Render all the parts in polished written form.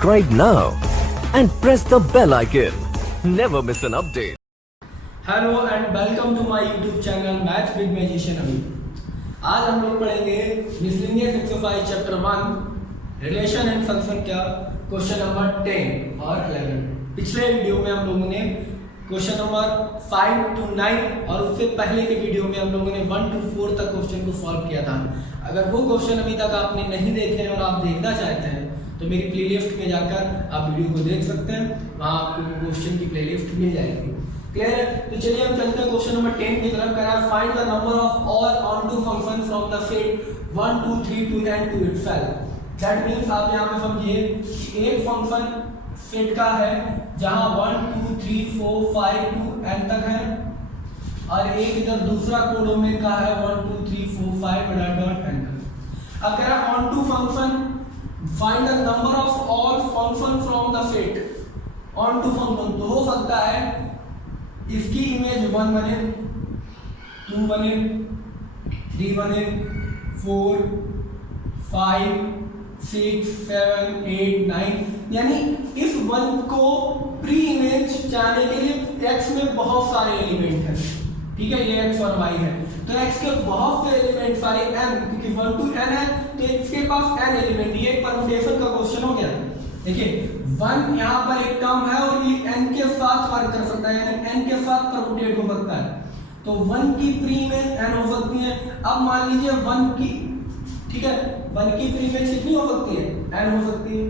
Subscribe now and press the bell icon. Never miss an update. Hello and welcome to my YouTube channel maths with magician अभी। आज हम लोग पढ़ेंगे miscellaneous exercise chapter 1 relation and function क्या question number 10 और 11। पिछले video में हम लोगों ने क्वेश्चन नंबर 5 to 9 और उससे पहले के वीडियो में हम लोगों ने 1 to 4 तक क्वेश्चन को सॉल्व किया था। अगर वो क्वेश्चन अभी तक आपने नहीं देखे हैं और आप देखना चाहते हैं तो मेरी प्लेलिस्ट में जाकर आप वीडियो को देख सकते हैं, वहाँ आपको क्वेश्चन की प्लेलिस्ट मिल जाएगी। क्लियर है? तो चलिए हम चलते हैं क्वेश्चन नंबर 10 की तरफ। करा find the number of all onto function from the set 1 2 3 to n to itself। That means आप यहां पे समझिए कि एक फंक्शन सेट का है जहां 1 2 3 4 5 to n तक है और एक इधर दूसरा कोडोमेन का है 1 2 3 4 5 डॉट n तक। अब कह रहा है onto function find the number of all function from the set. Onto function तो हो सकता है इसकी इमेज 1 बने, 2 बने, 3 बने, 4 5 6 7 8 9, यानी इस 1 को प्री इमेज जाने के लिए x में बहुत सारे एलिमेंट हैं। ठीक है, ये x और y है तो x के बहुत से एलिमेंट सारे n, क्योंकि 1 to n है तो इसके पास n एलिमेंट। ये एक परम्यूटेशन का क्वेश्चन हो गया। देखिए 1 यहाँ पर एक टर्म है और ये n के साथ वर्क कर सकता है, यानी n के साथ परम्यूटेट हो सकता है। तो 1 की प्री इमेज n हो सकती है। अब मान लीजिए 1 की, ठीक है, 1 की प्री इमेज कितनी हो सकती है, n हो सकती है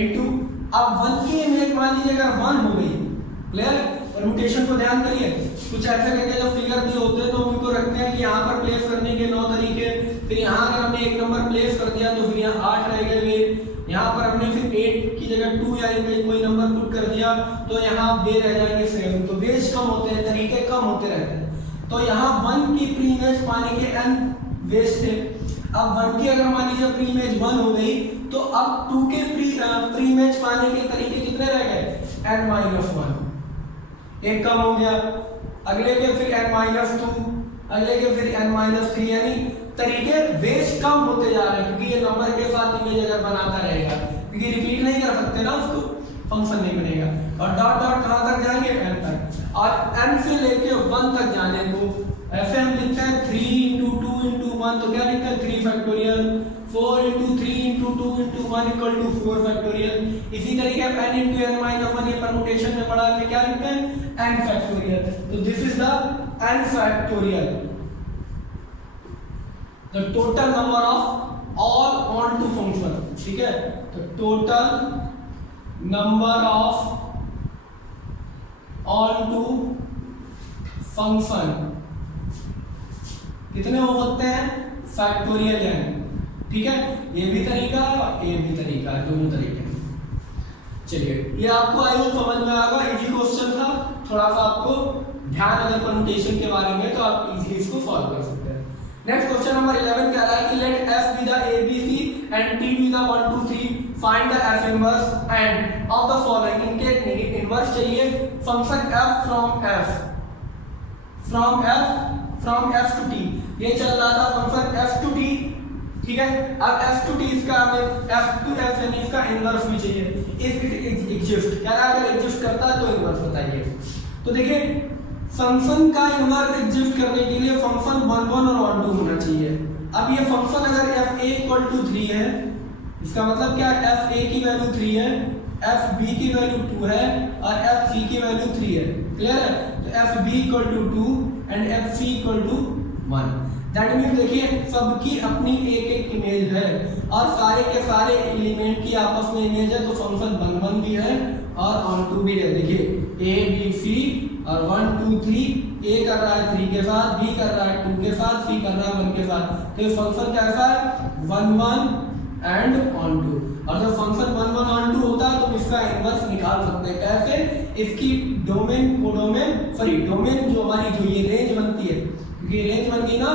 इनटू, अब 1 की इमेज मान लीजिए अगर 1 हो गई। क्लियर? परम्यूटेशन को ध्यान करिए, कुछ ऐसे करके जब फिगर दिए होते हैं तो उनको रखते हैं कि यहाँ पर प्लेस करने के 9 तरीके। फिर यहाँ अगर हमने एक नंबर प्लेस कर दिया तो फिर यहाँ 8 रह गए, यहाँ पर हमने फिर 8 की जगह 2 या कोई नंबर पुट कर दिया तो यहाँ वे रह जाएंगे 7। तो वेज कम होते हैं, तरीके कम होते रहते हैं। तो यहाँ 1 की प्री इमेज पाने के n वेज थे। अब 1 की अगर मान लीजिए प्री इमेज 1 हो गई तो अब 2 के प्री इमेज पाने के तरीके कितने रह गए, n-1, एक कम हो गया। अगले के फिर n-2, अगले के फिर n-3, यानी तरीके वेज कम होते जा रहे हैं क्योंकि ये नंबर के साथ इमेज अगर बनाता रहेगा, क्योंकि रिपीट नहीं कर सकते ना उसको, फंक्शन नहीं बनेगा। और डॉट डॉट कहां तक जाएंगे, n तक, और n से लेके 1 तक जाने को ऐसे हम लिखते हैं 3 into 2 into 1, तो क्या लिखते हैं 3 factorial, 4 into 3 into 2 into 1 equal to 4 factorial. इसी तरीके अब n into n-1 ये परम्यूटेशन में पढ़ा है, क्या लिखते हैं n फैक्टोरियल। तो this is the n factorial, the total number of all onto function। ठीक है, तो total number of onto function कितने हो सकते हैं, फैक्टोरियल n। ठीक है, ये भी तरीका ये भी तरीका, दोनों तरीके। चलिए ये आपको आई होप समझ में आएगा, इजी क्वेश्चन था। थोड़ा सा आपको ध्यान अगर परम्यूटेशन के बारे में तो आप इजीली इसको सॉल्व कर सकते हैं। नेक्स्ट क्वेश्चन नंबर 11 कह रहा है कि late f be the abc and t be the 1 2 3 find the f inverse end of the following. इनके इनवर्स चाहिए function f from f to t। ये चल रहा था फंक्शन f to t, ठीक है। अब f to t इसका हमें f to f यानी इसका इनवर्स भी चाहिए। इफ इट एग्जिस्ट, क्या अगर एग्जिस्ट करता है तो इनवर्स बताइए। तो देखिए फंक्शन का इनवर्स एग्जिस्ट करने के लिए फंक्शन 1 1 और 1 2 होना चाहिए। अब ये फंक्शन अगर f a 3 है, इसका मतलब क्या, f a की वैल्यू 3 है, f b की वैल्यू 2 है और f c की वैल्यू 3 है। क्लियर है? तो f b 2 and f c 1। That means देखिए सबकी अपनी एक इमेज है और सारे के सारे एलिमेंट की आपस में इमेज है, तो फंक्शन 1 1 भी है और ऑनटू भी है। देखिए a b c और 1 2 3, a कर रहा है 3 के साथ, b कर रहा है 2 के साथ, c कर रहा है 1 के साथ। तो ये फंक्शन कैसा है, 1 1 एंड ऑनटू। और जब फंक्शन 1 1 ऑनटू होता है तो इसका इनवर्स निकाल सकते हैं। कैसे, इसकी डोमेन डोमेन जो हमारी जो ये रेंज बनती है, क्योंकि रेंज बन गई ना,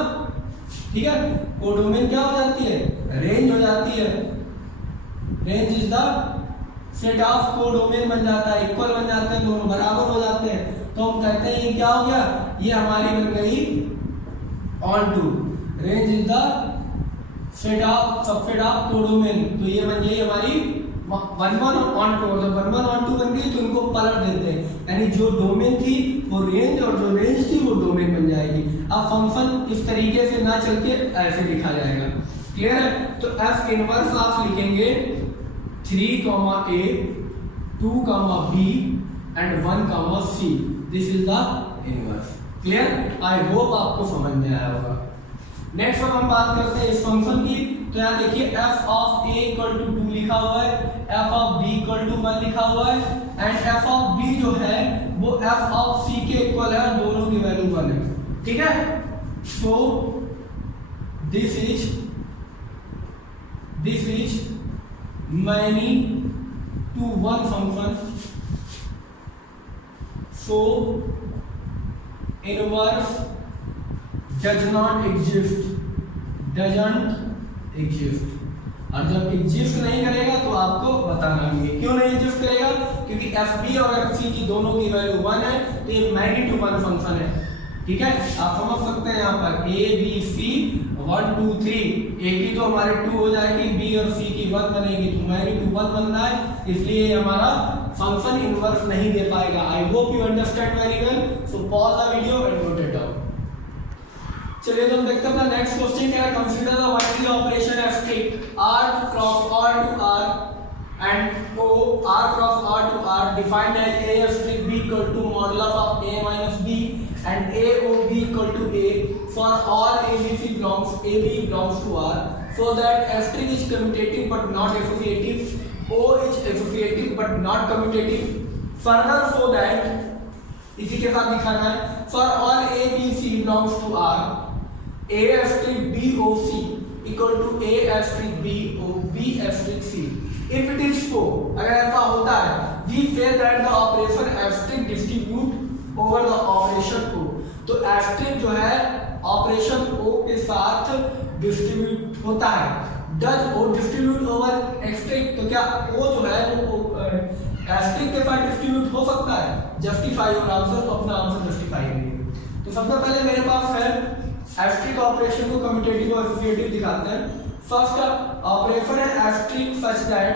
ठीक है, कोडोमेन क्या हो जाती है, रेंज हो जाती है। Range is the set of codomain बन जाता है, इक्वल बन जाते हैं, दोनों बराबर हो जाते हैं। तो हम कहते हैं ये क्या हो गया, ये हमारी बन गई onto. Range is the subset of codomain, तो ये बन गई हमारी 1,1,2, मतलब 1,1,2 बन गई, तो इनको पलट देते हैं, यानी जो डोमेन थी वो रेंज और जो रेंज थी वो डोमेन बन जाएगी। अब फंक्शन इस तरीके से ना चल के ऐसे लिखा जाएगा, क्लियर है? तो एफ इनवर्स आप लिखेंगे 3, A, 2, B and 1, C, this is the inverse. Clear? I hope आपको समझ में आया होगा। नेक्स्ट हम बात करते हैं इस फंक्शन की, तो यहाँ देखिए f of a equal to 2 लिखा हुआ है, f of b equal to 1 लिखा हुआ है, एंड f ऑफ b जो है वो f ऑफ c के इक्वल है, दोनों की वैल्यू 1 है, ठीक है? So this is many to one function, so inverse doesn't exist, और जब एग्जिस्ट नहीं करेगा तो आपको बताना भी है क्यों नहीं एग्जिस्ट करेगा, क्योंकि एफ बी और एफ सी की दोनों की वैल्यू 1 है, तो ये मैनी टू वन फंक्शन है, ठीक है? आप समझ सकते हैं यहाँ पर ए बी सी 1 2 3, ए की तो हमारे 2 हो जाएगी, बी और सी की 1 बनेगी, तो मैनी टू 1 बनना है, इसलिए हमारा फंक्शन इनवर्स नहीं दे पाएगा। I hope you understand very well, so pause the video and note it down. चलिए तो हम देखते हैं अपना नेक्स्ट क्वेश्चन क्या है। Consider the binary operation asterisk r cross r to r and o r cross r to r defined as a asterisk b equal to modulus of a minus b and a o b equal to a for all abc belongs to r, so that asterisk is commutative but not associative, o is associative but not commutative, further so that इसी के साथ दिखाना है for all abc belongs to r, a asterisk b o c equal to a asterisk b o b asterisk c. If it is so, अगर ऐसा होता है, we say that the operation asterisk distribute over the operation o, तो asterisk जो है operation o के साथ distribute होता है। Does o distribute over asterisk, तो क्या o जो है वो asterisk के साथ डिस्ट्रीब्यूट हो सकता है? जस्टिफाई योर आंसर, तो अपना आंसर जस्टिफाई करिए। तो सबसे पहले मेरे पास है एस्ट्रिक ऑपरेशन को कम्यूटेटिव और एसोसिएटिव दिखाते हैं। फर्स्ट ऑपरेशन है asterisk such that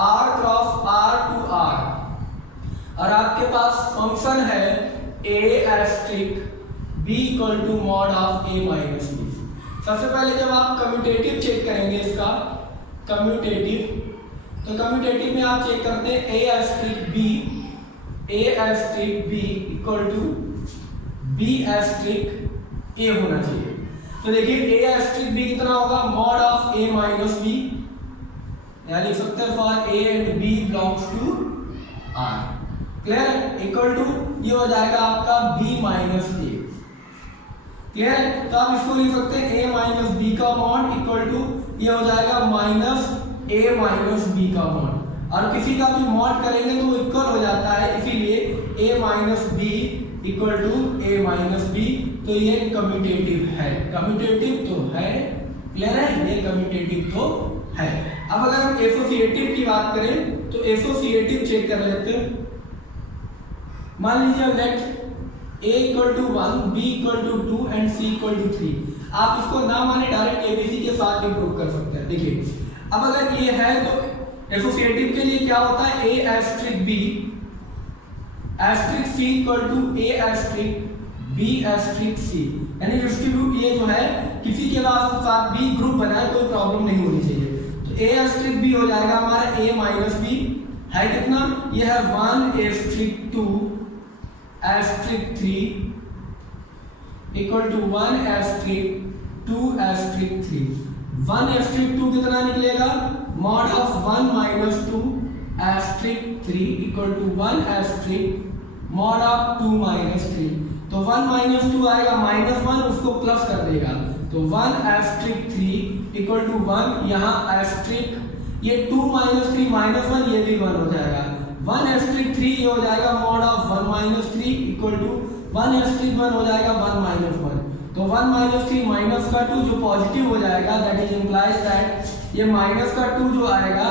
r cross r to r, और आपके पास फंक्शन है a asterisk b equal to mod of a minus b। सबसे पहले जब आप कम्यूटेटिव चेक करेंगे इसका कम्यूटेटिव, तो कम्यूटेटिव में आप चेक करते हैं a asterisk b equal to b asterisk a होना चाहिए। तो देखिए a एस्ट्रिक b कितना होगा, mod of a minus b, यानी लिख सकते हैं for a and b belongs to r, clear? Equal to ये हो जाएगा आपका b माइनस a, क्लियर? तो आप इसको लिख सकते हैं a माइनस b का मॉड इक्वल टू ये हो जाएगा माइनस a माइनस b का मॉड, और किसी का भी मॉड करेंगे तो वो इक्वल हो जाता है, इसीलिए a minus b equal to a minus b, तो ये कम्यूटेटिव है, कम्यूटेटिव तो है, क्लियर है? ये कम्यूटेटिव तो है। अब अगर हम एसोसिएटिव की बात करें तो एसोसिएटिव चेक कर लेते हैं। मान लीजिए let a equal to 1, b equal to 2 and c equal to 3, आप इसको ना माने डायरेक्ट abc के साथ भी प्रूव कर सकते हैं। देखिए अब अगर ये है तो एसोसिएटिव के लिए क्या होता है, a asterisk b asterisk c equal to a asterisk b asterisk c, यानी डिस्ट्रीब्यूट ये जो है किसी के साथ भी ग्रुप बनाए कोई प्रॉब्लम नहीं होनी चाहिए। तो a एस्ट्रिक b हो जाएगा हमारा a माइनस b है कितना, ये है 1 asterisk 2 asterisk 3 equal to 1 asterisk 2 asterisk 3। 1 asterisk 2 कितना निकलेगा, mod of 1 minus 2 asterisk 3 equal to 1 asterisk mod of 2 minus 3, तो 1 माइनस 2 आएगा माइनस 1, उसको प्लस कर देगा, तो 1 एस्ट्रिक 3 इक्वल टू 1, यहाँ एस्ट्रिक ये 2 माइनस 3 माइनस 1, ये भी 1 हो जाएगा, 1 एस्ट्रिक 3 ये हो जाएगा mod of 1 minus 3 equal to 1 asterisk 1 हो जाएगा 1 माइनस 1, तो 1 माइनस 3 माइनस का 2 जो पॉजिटिव हो जाएगा, दैट इज इंप्लाइज दैट ये माइनस का 2 जो आएगा,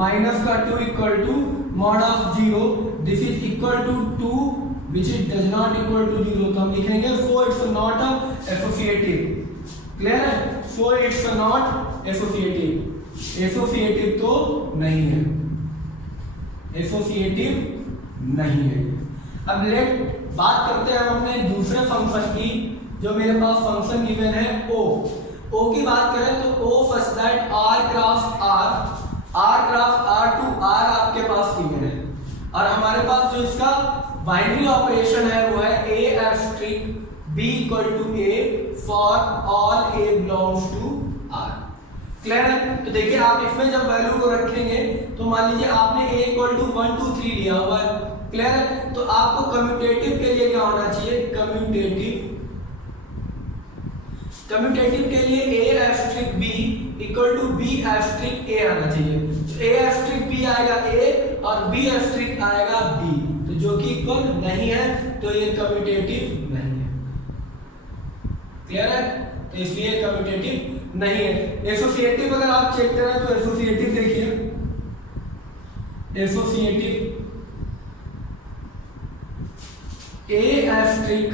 माइनस का 2 equal to mod of 0, this is equal to 2 which it does not equal to 0, तो हम लिखेंगे so it's not a associative, clear है? So it's not associative, associative तो नहीं है, एसोसिएटिव नहीं है। अब लेट बात करते हैं हम अपने दूसरे फंक्शन की, जो मेरे पास फंक्शन गिवन है ओ। ओ की बात करें तो O such that r cross r to r आपके पास गिवन है, और हमारे पास जो इसका बाइनरी ऑपरेशन है वो है a asterisk b equal to a for all a belongs to r। Clear है? तो देखिए आप इसमें जब वैल्यू को रखेंगे तो मान लीजिए आपने a इक्वल टू 1 2 3 लिया हुआ है। क्लियर है? तो आपको कम्यूटेटिव के लिए क्या होना चाहिए? कम्यूटेटिव के लिए a asterisk b equal to b asterisk a आना चाहिए। तो a एस्ट्रिक b आएगा a और b एस्ट्रिक आएगा b, तो जो कि इक्वल नहीं है तो ये कम्यूटेटिव नहीं है। क्लियर है? तो इसलिए कम्यूटेटिव नहीं है। एसोसिएटिव अगर आप चेक करें तो एसोसिएटिव देखिए, associative a asterisk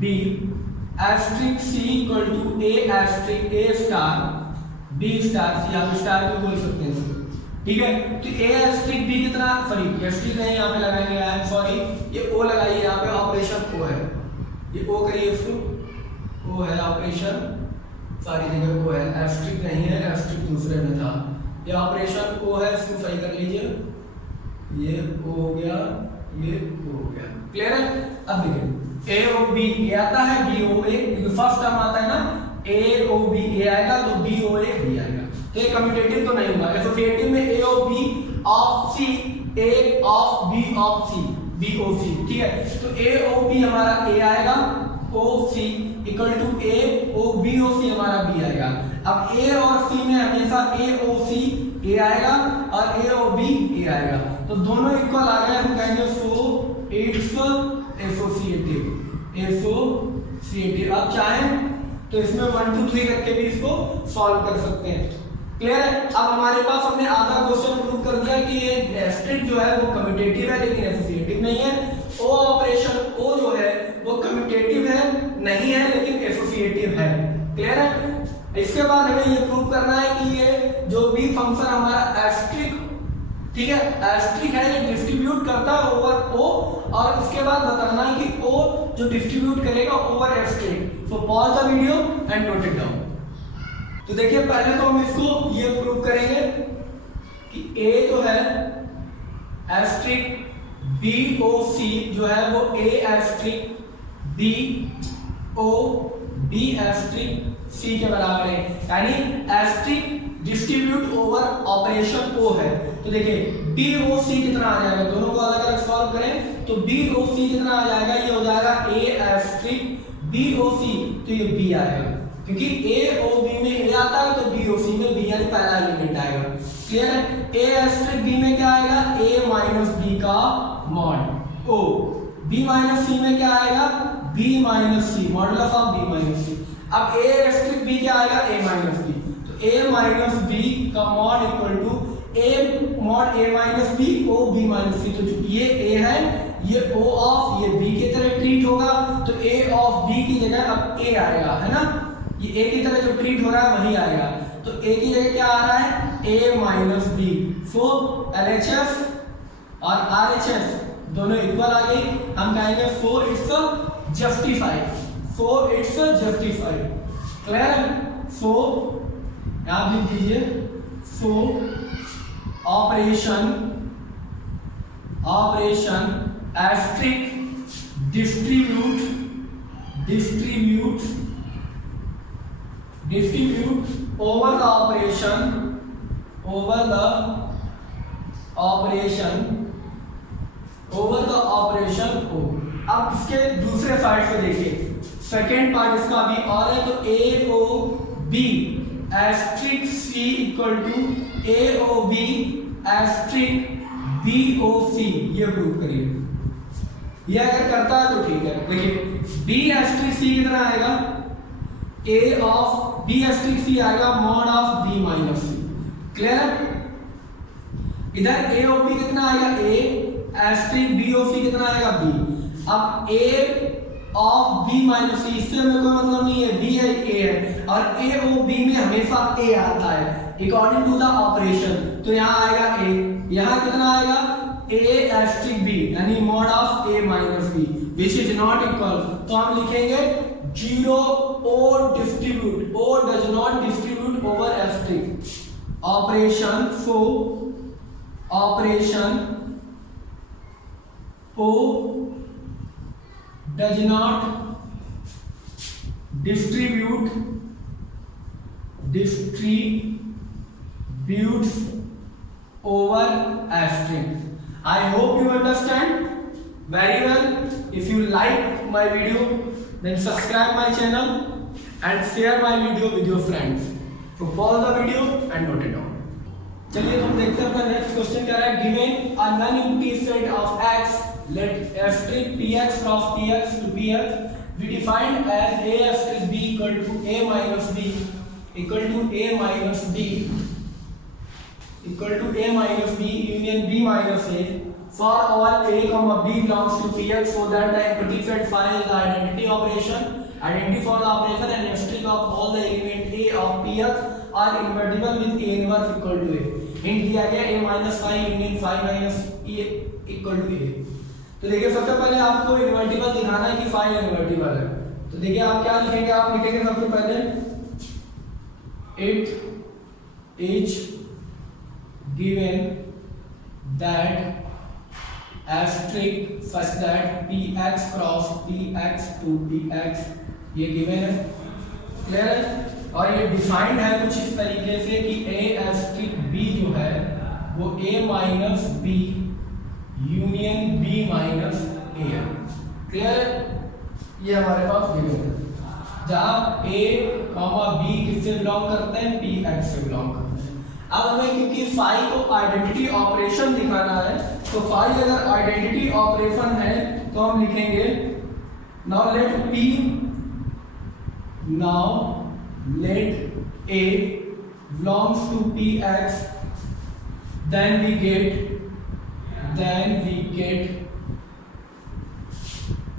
b asterisk c equal to a asterisk a star b star c, आप स्टार भी बोल सकते हैं, ठीक है? तो a एस्ट्रिक b कितना, सॉरी एस्ट्रिक नहीं यहाँ पे लगाएंगे, आई एम सॉरी, ये o लगाइए, यहाँ पे ऑपरेशन o है, ये o करिए इसको, o है ऑपरेशन, सारी जगह o है, एस्ट्रिक नहीं है, एस्ट्रिक दूसरे में था, ये ऑपरेशन o है, इसको सही कर लीजिए, ये o हो गया, ये o हो गया। क्लियर है? अब देखिए a o b a आता है, b o a, first term आता है ना, a o b a आएगा तो b o a b आएगा, तो ये कम्यूटेटिव तो नहीं हुआ। एसोसिएटिव में a o b of c a of b of c b o c, ठीक है? तो a o b हमारा a आएगा, o c equal to a o b o c हमारा b आएगा। अब a और c में हमेशा a o c a आएगा और a o b a आएगा, तो दोनों इक्वल आ गए, हम कहेंगे सो इट्स एसोसिएटिव, एसोसिएटिव। आप चाहें तो इसमें 1 2 3 रख के भी इसको सॉल्व कर सकते हैं। क्लियर है? अब हमारे पास हमने आधा क्वेश्चन प्रूव कर दिया कि ये एस्ट्रिक जो है वो कम्यूटेटिव है लेकिन एसोसिएटिव नहीं है। ओ ऑपरेशन ओ जो है वो कम्यूटेटिव है नहीं है लेकिन एसोसिएटिव है। क्लियर है? इसके बाद हमें ये प्रूव करना है कि ये जो भी फंक्शन हमारा एस्ट्रिक, ठीक है, एस्ट्रिक है, ये डिस्ट्रीब्यूट करता है ओवर ओ, और उसके बाद बताना है कि ओ जो डिस्ट्रीब्यूट करेगा over asterisk. So pause the video and note it down. तो देखिए पहले तो हम इसको ये प्रूव करेंगे कि ए जो है एस्ट्रिक बी ओ सी जो है वो A asterisk B O B asterisk C के बराबर है, यानी asterisk distribute over operation O है। तो देखिए बी ओ सी कितना आ जाएगा, दोनों को अलग अलग सॉल्व करें तो बी ओ सी कितना आ जाएगा, ये हो जाएगा ए एस्ट्रिक बी ओ सी, तो ये बी आएगा क्योंकि ए ओ बी में ए आता है तो बी ओ सी में बी यानी पहला एलिमेंट आएगा। क्लियर है? ए एस्ट्रिक बी में क्या आएगा, ए माइनस बी का mod O, B minus C में क्या आएगा, B minus C modulus of B minus C. अब ए एस्ट्रिक बी क्या आएगा, ए माइनस बी, तो ए माइनस बी का mod equal to A mod A minus B O B minus C. तो जो ये ए है ये ओ ऑफ ये बी की तरह ट्रीट होगा, तो ए ऑफ बी की जगह अब ए आएगा, है ना, ये ए की तरह जो ट्रीट हो रहा है वही आएगा। तो ए की जगह क्या आ रहा है, A minus B. So LHS और आरएचएस दोनों इक्वल आ गई, हम कहेंगे so it's justified, so it's justified. Clear? So आप लिख दीजिए so operation asterisk distribute over the operation O. अब इसके दूसरे साइड से देखिए, सेकेंड पार्ट इसका भी और है, तो A O B asterisk C equal to A O B asterisk B O C, ये प्रूव करिए। ये अगर करता है तो ठीक है। देखिए बी एस्ट्रिक सी कितना आएगा, A of B asterisk C आएगा mod of B minus C. Clear है? इधर ए ओ बी कितना आएगा, ए एस्ट्रिक बी ओ सी कितना आएगा, बी। अब ए ऑफ बी माइनस सी, इससे हमें कोई मतलब नहीं है, बी है ए है और ए ओ बी में हमेशा ए आता है अकॉर्डिंग टू द ऑपरेशन। तो यहाँ आएगा ए, यहाँ कितना आएगा ए एस्ट्रिक बी यानी mod of A minus B which is not equal. तो हम लिखेंगे zero O distribute, O does not distribute over asterisk operation, so operation O does not distributes over asterisk. I hope you understand very well. If you like my video, then subscribe my channel and share my video with your friends. So pause the video and note it down. चलिए हम देखते हैं अपना next question क्या है। Given a non empty set of x, let asterisk px cross px to px we defined as a asterisk b equal to a minus b equal to a minus b equal to a minus b union b minus a for all a comma b belongs to px, so that the empty set phi is the identity operation, identity for the operation and asterisk of all the element a of px are invertible with a inverse equal to a। Hint दिया गया a minus phi union phi minus a equal to a। तो देखिए सबसे पहले आपको invertible दिखाना है कि फाई इन्वर्टिबल है। तो देखिए आप क्या लिखेंगे, आप लिखेंगे सबसे पहले it is given that asterisk such that px cross px to px, ये गिवन है, क्लियर है। और ये डिफाइंड है कुछ इस तरीके से कि a एस्ट्रिक b जो है वो a minus b union b minus A है, क्लियर है। ये हमारे पास गिवन है जहां a कॉमा b किससे बिलोंग करते हैं, px से बिलोंग करते हैं। अब हमें क्योंकि फाई को आइडेंटिटी ऑपरेशन दिखाना है, तो फाई अगर आइडेंटिटी ऑपरेशन है तो हम लिखेंगे now let a belongs to px, then we get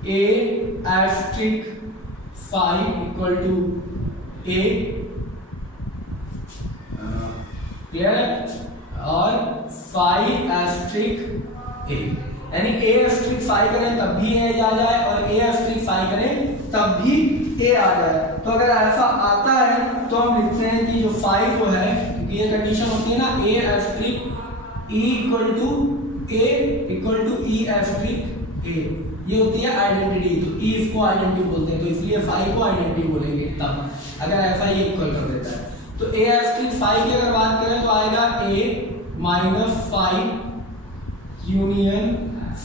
a asterisk phi equal to a, clear है, और phi asterisk a, यानी a asterisk phi करें तब भी a आ जाए और a asterisk phi करें तब भी a आ जाए। तो अगर ऐसा आता है तो हम लिखते हैं कि जो phi जो है, क्योंकि ये कंडीशन होती है ना a asterisk e equal to e asterisk a, ये होती है आइडेंटिटी। तो e इसको आइडेंटिटी बोलते हैं, तो इसलिए फाई को आइडेंटिटी बोलेंगे तब अगर ऐसा ये इक्वल कर देता है। तो a एस्ट्रिक फाई की अगर बात करें तो आएगा a minus phi union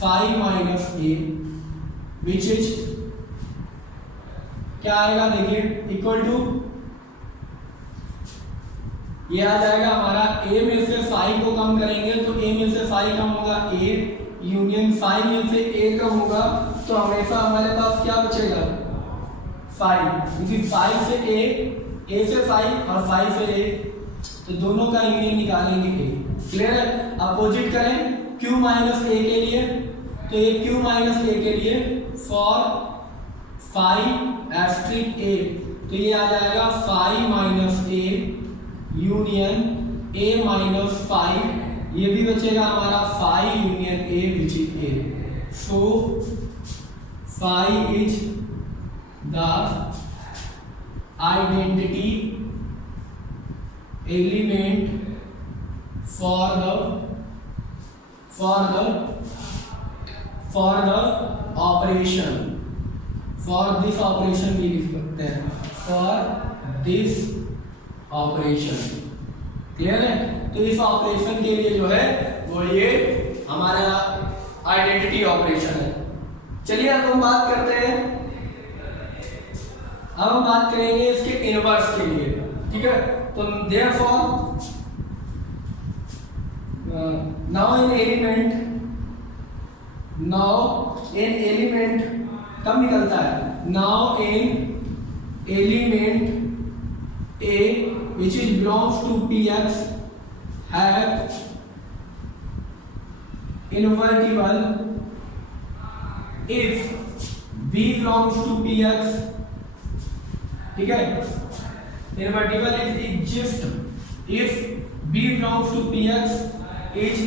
phi minus a which is क्या आएगा, देखिए इक्वल टू ये आ जाएगा हमारा a में से फाई को कम करेंगे तो a में से फाई कम होगा a यूनियन फाई में से a कम होगा, तो हमेशा हमारे पास क्या बचेगा फाई, क्योंकि फाई से a से फाई और फाई से a, तो दोनों का यूनियन निकालेंगे a, क्लियर है। अपोजिट करें q माइनस a के लिए, तो ये q माइनस a के लिए फॉर फाई एस्ट्रिक a, तो ये आ जाएगा phi minus a union a minus phi, ये भी बचेगा हमारा phi union a which is a। So phi is the identity element for the operation, for this operation भी लिख सकते हैं, फॉर दिस ऑपरेशन, क्लियर है। तो इस ऑपरेशन के लिए जो है वो ये हमारा आइडेंटिटी ऑपरेशन है। चलिए अब हम बात करते हैं, अब हम बात करेंगे इसके इनवर्स के लिए, ठीक है। तो देयरफॉर नाउ इन एलिमेंट कब निकलता है, now in element a which is belongs to px have invertible if v belongs to px, ठीक है, invertible is exist if b belongs to px is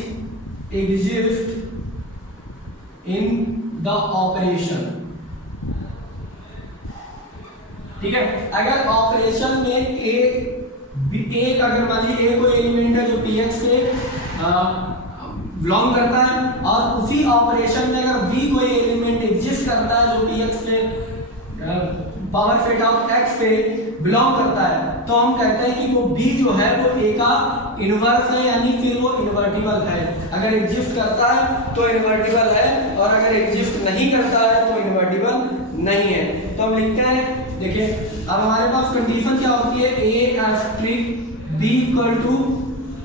exist in the operation, ठीक है। अगर operation में एक अगर मान लीजिए ए कोई एलिमेंट है जो px से बिलोंग करता है और उसी ऑपरेशन में अगर b कोई एलिमेंट एग्जिस्ट करता है जो px से पावर सेट ऑफ x से बिलोंग करता है, तो हम कहते हैं कि वो b जो है वो a का इनवर्स है, यानी फिर वो इन्वर्टिबल है। अगर एग्जिस्ट करता है तो इन्वर्टिबल है और अगर एग्जिस्ट नहीं करता है तो इन्वर्टिबल नहीं है। तो हम लिखते हैं, देखिए अब हमारे पास कंडीशन क्या होती है, a asterisk b equal to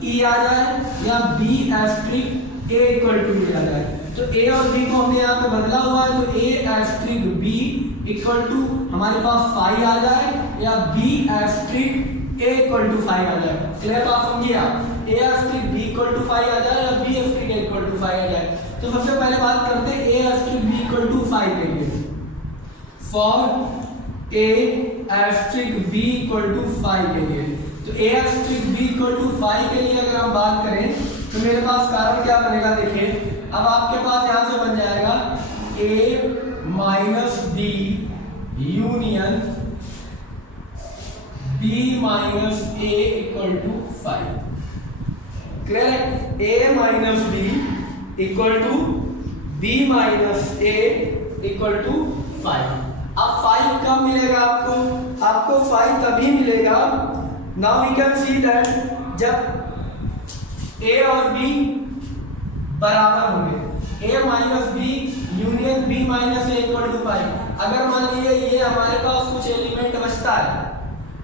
e आ जाए या b asterisk a equal to e आ जाए। तो a और b को हमने यहाँ पे बदला हुआ है, तो a asterisk b equal to हमारे पास फाई आ जाए या b asterisk a equal to phi आ जाए। क्लियर बात समझिए आप, a asterisk b equal to phi आ जाए या b asterisk a equal to phi आ जाए। तो सबसे पहले बात करते हैं a asterisk b equal to phi के लिए। For a asterisk b equal to phi के लिए, तो a asterisk b equal to phi के लिए अगर हम बात करें तो मेरे पास कारण क्या बनेगा, देखिए अब आपके पास यहाँ से बन जाएगा a minus b union b minus a equal to five. Clear है, a minus b equal to b minus a equal to five. अब फाइव कब मिलेगा आपको, आपको फाइव तभी मिलेगा, now we can see that जब a और b बराबर होंगे, a minus b union b minus a equal to five. अगर मान लीजिए ये हमारे पास कुछ एलिमेंट बचता है,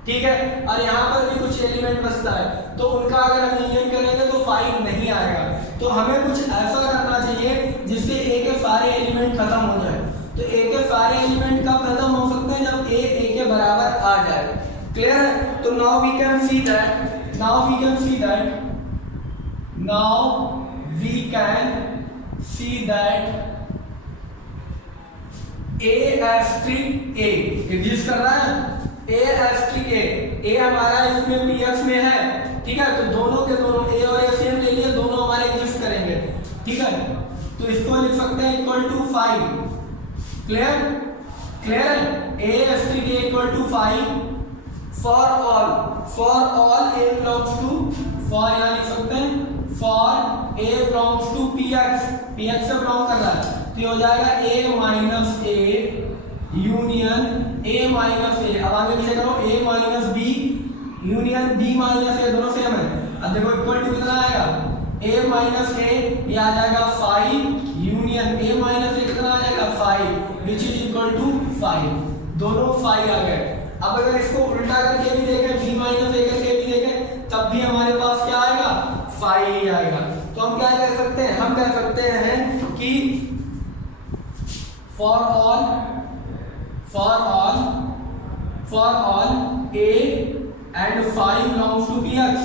ठीक है, और यहाँ पर भी कुछ एलिमेंट बचता है, तो उनका अगर हम यूनियन करेंगे तो फाइव नहीं आएगा। तो हमें कुछ ऐसा करना चाहिए जिससे ए के सारे एलिमेंट खत्म हो जाए। तो ए के सारे एलिमेंट कब खत्म हो सकते हैं, जब ए के बराबर आ जाए। क्लियर है, तो now we can see that a asterisk a exist कर रहा है, a एस्ट्रिक a हमारा इसमें px में है, ठीक है, तो दोनों के दोनों a और a सेम ले लिए, दोनों हमारे एग्जिस्ट करेंगे, ठीक है। तो इसको लिख सकते हैं इक्वल टू फाइव। क्लियर है, a asterisk a equal to five for all a belongs to, for यहाँ लिख सकते हैं for a belongs to px से बिलोंग कर रहा है, तो ये हो जाएगा a minus a union a minus a। अब आगे पीछे करो, a minus b union b minus a, दोनों सेम है। अब देखो इक्वल टू कितना आएगा, a माइनस a, ये आ जाएगा 5 यूनियन a माइनस a कितना आ जाएगा 5 विच इज इक्वल टू 5, दोनों 5 आ गए। अब अगर इसको उल्टा करके भी देखें, b माइनस a करके भी देखें, तब भी हमारे पास क्या आएगा, 5 ही आएगा। तो हम क्या कह सकते हैं, हम कह सकते हैं कि for all a and 5 belongs to px,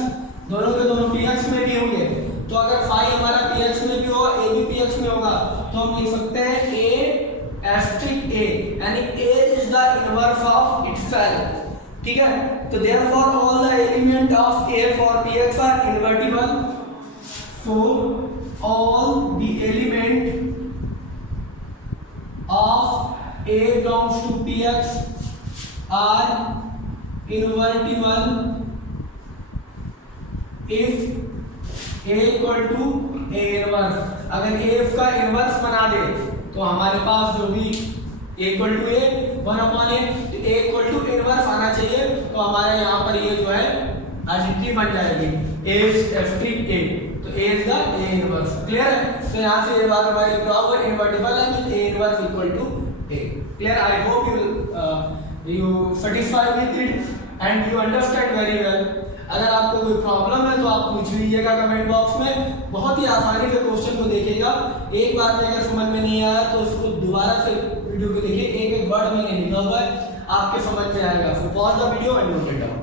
दोनों के दोनों px में भी होंगे। तो अगर 5 हमारा px में भी होगा, a भी px में होगा, तो हम लिख सकते हैं a एस्ट्रिक a, यानी a is the inverse of itself, ठीक है। तो therefore all the element of a for px are invertible, so all the element of a belongs to px are invertible if a equal to a inverse। अगर a इसका inverse बना दे तो हमारे पास जो भी a equal to a 1/a, तो a equal to inverse आना चाहिए, तो हमारे यहाँ पर ये जो है आइडेंटिटी बन जाएगी a is एस्ट्रिक a, तो a is the a inverse। Clear है, तो यहाँ से ये बात हमारी प्रॉपर इन्वर्टिबल है कि a inverse equal to a। Clear, I hope you satisfy with it and you understand very well। अगर आपको कोई प्रॉब्लम है तो आप पूछ लीजिएगा कमेंट बॉक्स में, बहुत ही आसानी से क्वेश्चन को देखिएगा। एक बार में अगर समझ में नहीं आया तो उसको दोबारा से वीडियो को देखिए, एक एक वर्ड मैंने लिखा हुआ है, आपके समझ में आएगा। सो pause the video and note it down.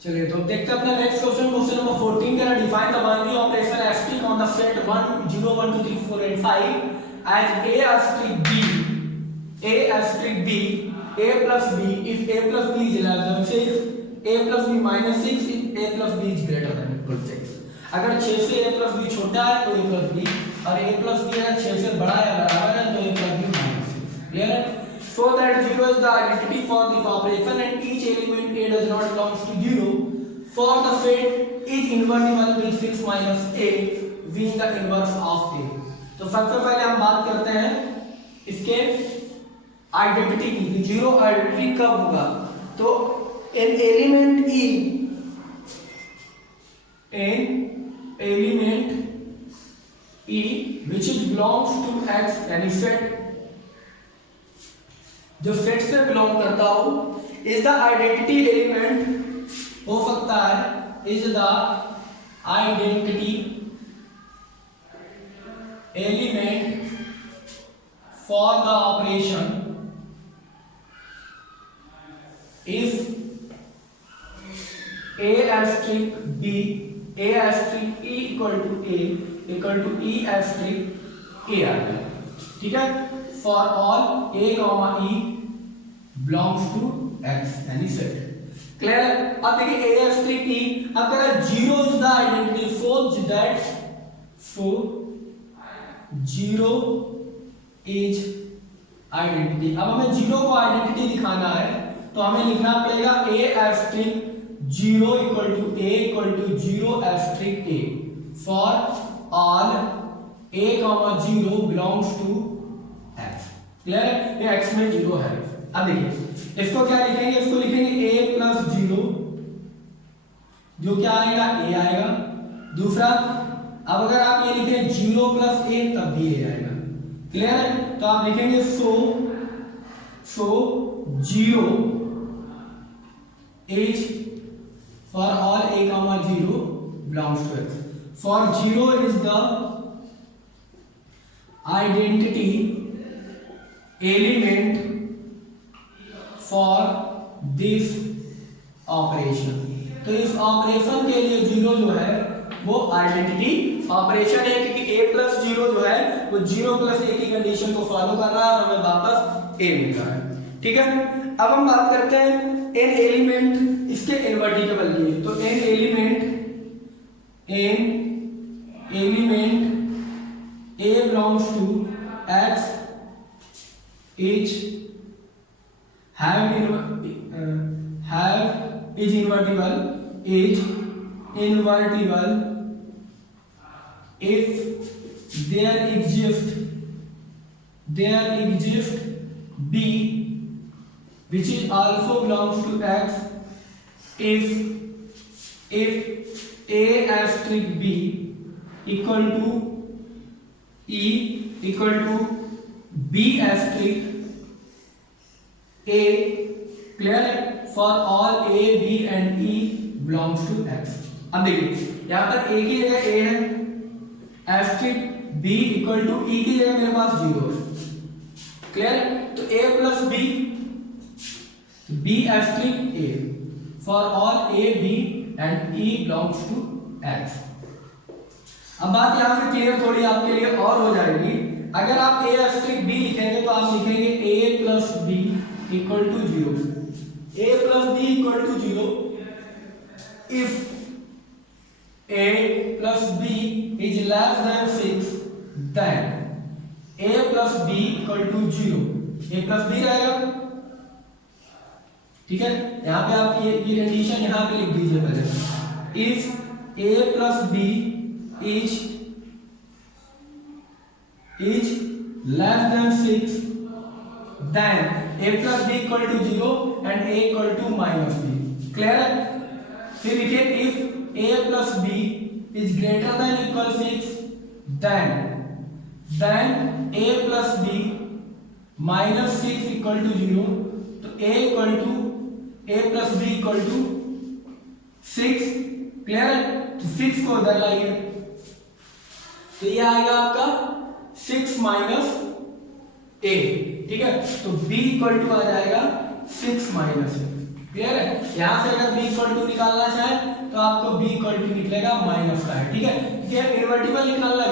चलिए तो देखते हैं अपना नेक्स्ट क्वेश्चन, क्वेश्चन नंबर 14 का define the binary operation asterisk on the set 1 0 1 2 3 4 and 5 as a asterisk b, a asterisk b, a plus b, if a plus b is less than 6, a plus b minus 6, if a plus b is greater than equal 6. अगर 6 से a plus b छोटा है तो a plus b, और a plus b है 6 से बड़ा या बराबर है तो a plus b minus 6. Clear है? So that 0 is the identity for the operation and each element a does not belongs to 0. For the set is invertible with 6 minus a being the inverse of a. तो सबसे पहले हम बात करते हैं इसके identity की, जीरो आइडेंटिटी कब होगा? तो an element E which is belongs to X, यानी सेट जो सेट से बिलोंग करता हो, इज द आइडेंटिटी एलिमेंट, हो सकता है is the identity element for the operation if a asterisk b, a asterisk e equal to a equal to e asterisk a आ गया, ठीक है? For all a comma e belongs to x यानी set. Clear? अब देखिए a asterisk e, अगर 0 is the identity, so 0 is identity. अब हमें 0 को आइडेंटिटी दिखाना है तो हमें लिखना पड़ेगा a asterisk 0 equal to a equal to 0 asterisk a for all a comma 0 belongs to x. Clear है? ये x में 0 है. अब देखिए इसको क्या लिखेंगे? इसको लिखेंगे a plus 0, जो क्या आएगा? a आएगा. दूसरा, अब अगर आप ये लिखें 0 plus a तब भी a आएगा. क्लियर है? तो आप लिखेंगे so 0 is for all a comma 0 belongs to x. For 0 is the identity element for this operation. तो इस ऑपरेशन के लिए 0 जो है वो आइडेंटिटी ऑपरेशन है, क्योंकि a प्लस 0 जो है वो 0 प्लस a की कंडीशन को फॉलो कर रहा है और हमें वापस a मिल रहा है. ठीक है? अब हम बात करते हैं n एलिमेंट इसके इनवर्टिबल की. तो n element a belongs to x is is invertible if there exists b which is also belongs to x if a asterisk b equal to e equal to b asterisk a. Clear है? For all a b and e belongs to x. अब देखिए यहां पर a की जगह a है, asterisk b equal to e की जगह मेरे पास 0 है. क्लियर? तो a plus b asterisk a for all a b and e belongs to x. अब बात यहां से क्लियर थोड़ी आपके लिए और हो जाएगी. अगर आप a asterisk b लिखेंगे तो आप लिखेंगे a plus b equal to 0. a plus b equal to 0 if a plus b is less than 6 then a plus b equal to 0. a plus b रहेगा. ठीक है? यहां पे आप ये कंडीशन यहां पे लिख दीजिए पहले. if a plus b is less than 6 then a plus b equal to 0 and a equal to minus b. Clear है? फिर लिखिए if a plus b is greater than equal 6 then a plus b minus 6 equal to 0. तो a plus b equal to 6. Clear है? तो 6 को इधर लाइए तो ये आएगा आपका 6 माइनस a. ठीक है? तो b इक्वल टू आ जाएगा 6 माइनस a. क्लियर है? यहां से अगर b इक्वल टू निकालना चाहे तो आपको b इक्वल टू निकलेगा माइनस का है. ठीक है? ये इन्वर्टिबल निकालना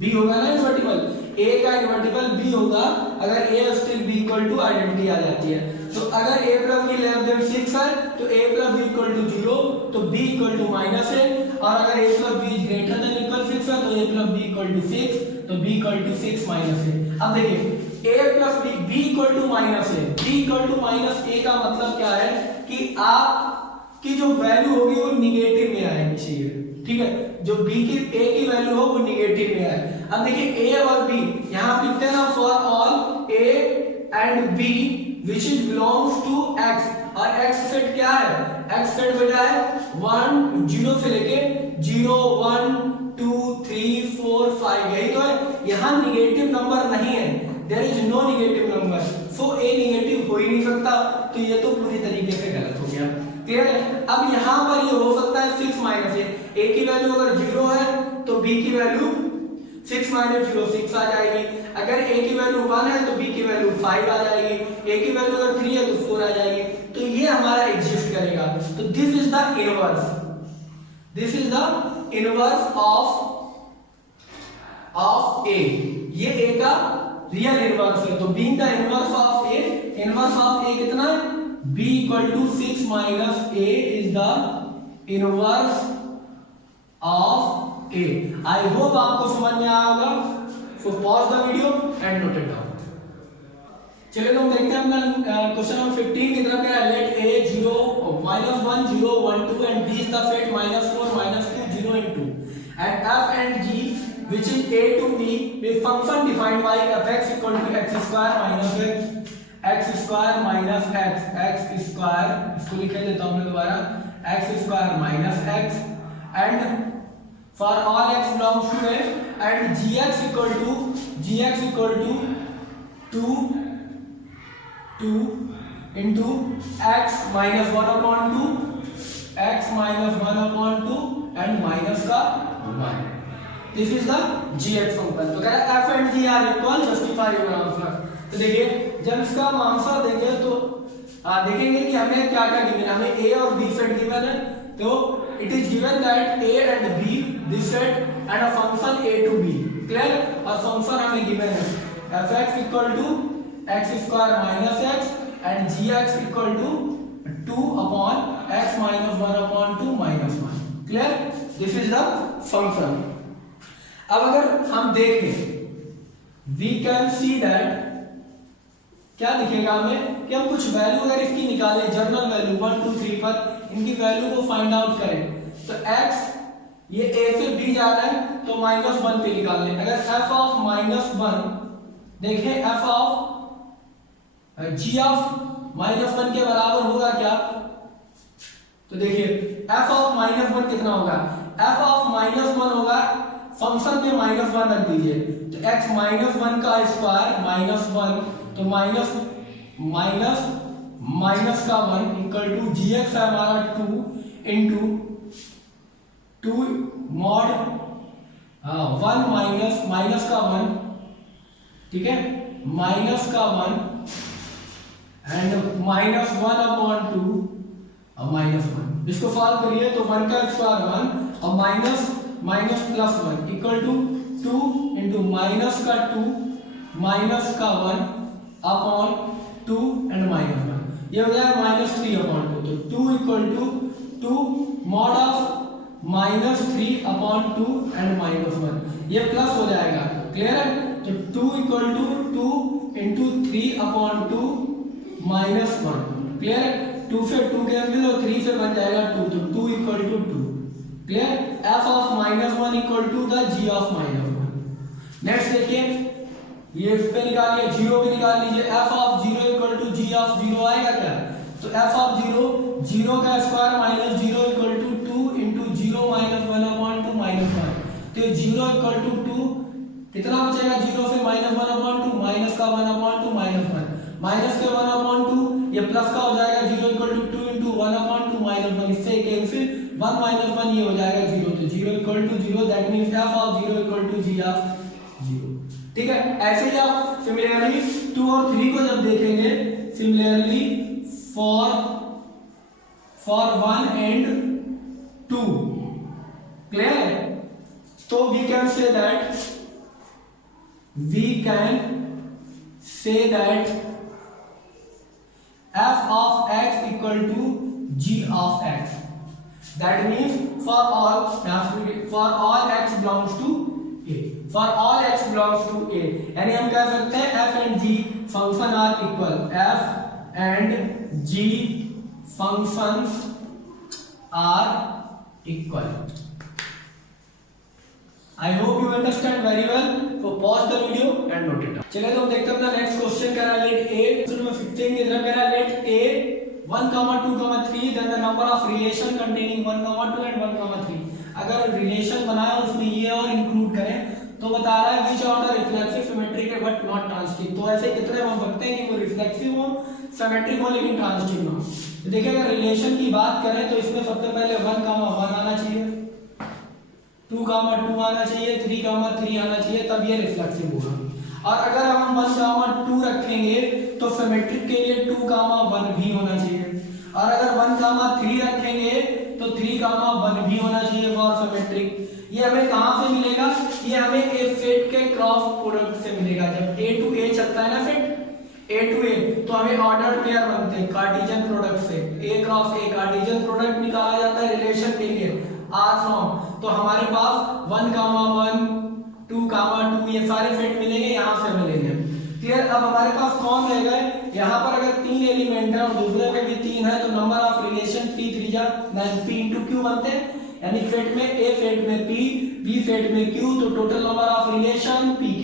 b होगा ना इन्वर्टिबल. ए का इनवर्टिबल बी होगा अगर A still B equal to identity आ जाती है। तो अगर a plus B less than 6 है तो a plus B equal to 0 तो b इक्वल टू माइनस है, और अगर a plus B is greater than equal 6 है तो a plus B equal to 6 तो b इक्वल टू 6 माइनस है। अब देखिए a plus B b equal to minus है, b equal to minus a का मतलब क्या है कि आपकी जो वैल्यू होगी वो निगेटिव में आएगी चाहिए, ठीक है, जो b की a की वैल्यू हो वो निगेटिव में आए। अब देखिए a और b यहां आप लिखते हैं ना for all a and b which is belongs to x, और x सेट क्या है, x सेट बेटा है 1 0 से लेके 0 1 2 3 4 5, यही तो है। यहां निगेटिव नंबर नहीं है, there is no negative number, so a negative हो ही नहीं सकता, तो ये तो पूरी तरीके से गलत हो गया। क्लियर है। अब यहां पर ये हो सकता है 6 माइनस है, a की वैल्यू अगर 0 है तो b की वैल्यू 6 माइनस 0 6 आ जाएगी, अगर a की वैल्यू 1 है तो b की वैल्यू 5 आ जाएगी, a की वैल्यू अगर 3 है तो 4 आ जाएगी, तो ये हमारा एग्जिस्ट करेगा। तो this is the inverse, this is the inverse of a, ये a का रियल इनवर्स है। तो being the inverse of a, inverse of a कितना है, b equal to 6 minus a is the inverse of a। I hope आपको समझ में आया होगा, so pause the video and note it down. चलिए तो हम देखते हैं अपना क्वेश्चन नंबर 15 की तरफ क्या है, late a 0 -1 0 1 2 and b is the set -4 -2 0 and 2 and f and g which is a to b with function defined by fx equal to x square minus x square minus x square, इसको लिख देता हूं मैं दोबारा, x square minus x and for all x belongs to a and gx equal to 2 into x minus 1 upon 2 x minus 1 upon 2 and minus का 1, this is the gx function। तो कह रहा है f and g are equal, justify your answer। तो देखिए जब इसका हम आंसर देंगे तो देखेंगे कि हमें क्या क्या गिवन है, हमें a और b सेट गिवन है, तो it is given that a and b this set and a function a to b, clear, और फंक्शन हमें गिवन है fx equal to x square minus x and gx equal to 2 upon x minus 1 upon 2 minus 1, clear, this is the function। अब अगर हम देखें we can see that क्या दिखेगा हमें कि हम कुछ वैल्यू अगर इसकी निकालें, जर्नल वैल्यू 1 2 3 पर इनकी वैल्यू को फाइंड आउट करें, तो x ये a से b जा रहा है तो -1 पे निकाल लें। अगर f ऑफ -1 देखें, f ऑफ g ऑफ -1 के बराबर होगा क्या, तो देखिए f ऑफ -1 कितना होगा, f ऑफ -1 होगा, फंक्शन में -1 रख दीजिए, तो x -1 का स्क्वायर -1 तो माइनस का 1 इक्वल टू gx है हमारा 2 इंटू 2 मॉड 1 माइनस का 1, ठीक है, माइनस का 1 एंड -1 अपॉन 2 और -1, इसको सॉल्व करिए तो 1 का स्क्वायर 1 और minus plus 1 equal to 2 into minus का 2 माइनस का 1 अपॉन 2 एंड -1, ये हो जाएगा -3 अपॉन 2, तो 2 equal to 2 mod of -3 upon 2 and -1, ये प्लस हो जाएगा, क्लियर है, तो 2 equal to 2 into 3 upon 2 -1, clear है, 2 से 2 कैंसिल और 3 से बन जाएगा 2, तो 2 equal to 2, clear, f of -1 equal to the g of -1। Next देखिए ये इस पे निकालिए, 0 पे निकाल लीजिए, f of 0 equal to g of 0 आएगा क्या, तो f ऑफ 0 का square minus 0 equal to 2 into 0 minus 1 upon 2 minus 1, तो 0 इक्वल टू 2 कितना बचेगा, 0 से -1 अपॉन 2 माइनस का 1 अपॉन 2 -1, माइनस के 1 अपॉन 2 ये प्लस का हो जाएगा, 0 इक्वल टू 2 इंटू 1 अपॉन 2 -1, इससे कैंसिल 1 -1 ये हो जाएगा 0, तो 0 equal to 0 that means f of 0 equal to g of 0, ठीक है। ऐसे ही आप सिमिलरली 2 और 3 को जब देखेंगे, सिमिलरली फॉर 1 एंड 2, क्लियर है, तो we can say that we can say that f of x equal to g of x. That means for all x belongs to a, for all x belongs to a, यानी हम कह सकते हैं f and g function are equal, f and g functions are equal. I hope you understand very well. So pause the video and note it down. चलिए तो हम देखते हैं अपना नेक्स्ट क्वेश्चन कह रहा है लेट a, क्वेश्चन नंबर 15 की तरफ कह रहा है late a 1, 2, 3 then the number of relation containing 1, 2 and 1, 3. अगर रिलेशन बनाया उसमें ये और इंक्लूड करें तो बता रहा है which are the reflexive symmetric but not transitive. तो ऐसे कितने हम सकते हैं कि वो रिफ्लेक्सिव हो, सिमेट्रिक हो लेकिन ट्रांजिटिव ना हो. तो देखिए अगर रिलेशन की बात करें तो इसमें सबसे पहले 1, 1 आना चाहिए, 2, 2 आना चाहिए, 3, 3 आना चाहिए, तब ये रिफ्लेक्सिव होगा. और अगर हम 1, 2 रखेंगे तो सिमेट्रिक के लिए 2, 1 भी होना चाहिए. और अगर 1, 3 रखेंगे तो 3, 1 भी होना चाहिए फॉर सिमेट्रिक. ये हमें कहां से मिलेगा? ये हमें ए सेट के क्रॉस प्रोडक्ट से मिलेगा. जब ए टू ए चलता है ना सेट ए टू ए तो हमें ऑर्डर पेयर बनते हैं कार्टेशियन प्रोडक्ट से. ए क्रॉस ए कार्टेशियन प्रोडक्ट निकाला जाता है रिलेशन के लिए आर फॉर्म. तो हमारे पास 1, 1, 2, 2 ये सारे सेट मिलेंगे, यहाँ से मिलेंगे. क्लियर? अब हमारे पास कौन रह गए? यहाँ पर अगर 3 एलिमेंट है और दूसरे में भी 3 है तो नंबर ऑफ रिलेशन 3, 3 जा 9 p into q बनते हैं. यानी सेट में a, सेट में p, b सेट में q, तो total number of relation pq.